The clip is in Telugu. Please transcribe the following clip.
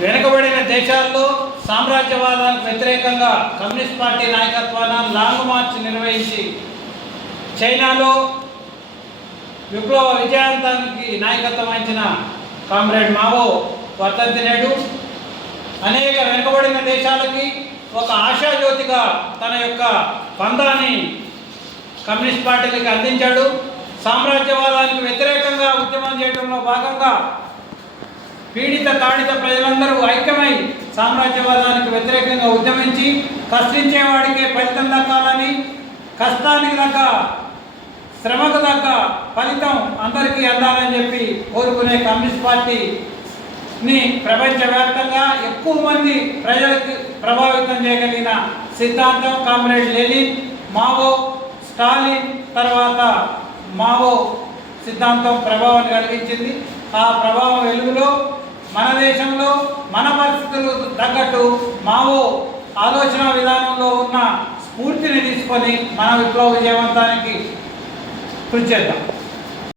వెనుకబడిన దేశాల్లో సామ్రాజ్యవాదానికి వ్యతిరేకంగా కమ్యూనిస్ట్ పార్టీ నాయకత్వాన లాంగ్ మార్చ్ నిర్వహించి చైనాలో విప్లవ విజయాంతానికి నాయకత్వం వహించిన కామ్రేడ్ మావో వర్తంతి నేడు అనేక వెనుకబడిన దేశాలకి ఒక ఆశాజ్యోతిగా తన యొక్క పందాన్ని కమ్యూనిస్ట్ పార్టీకి అందించాడు. సామ్రాజ్యవాదానికి వ్యతిరేకంగా ఉద్యమం చేయడంలో భాగంగా పీడిత తాడిత ప్రజలందరూ ఐక్యమై సామ్రాజ్యవాదానికి వ్యతిరేకంగా ఉద్యమించి కష్టించేవాడికే ఫలితం దక్కాలని కష్టానికి తగ్గ శ్రమకు తగ్గ ఫలితం అందరికీ అందాలని చెప్పి కోరుకునే కమ్యూనిస్ట్ పార్టీని ప్రపంచవ్యాప్తంగా ఎక్కువ మంది ప్రజలకు ప్రభావితం చేయగలిగిన సిద్ధాంతం కామ్రేడ్ లెనిన్ మావో స్టాలిన్ తర్వాత మావో సిద్ధాంతం ప్రభావం కలిగించింది. ఆ ప్రభావం వెలుగులో మన దేశంలో మన పరిస్థితులు తగ్గట్టు మావో ఆలోచన విధానంలో ఉన్న స్ఫూర్తిని తీసుకొని మన విప్లవ విజయవంతానికి కృషి చేద్దాం.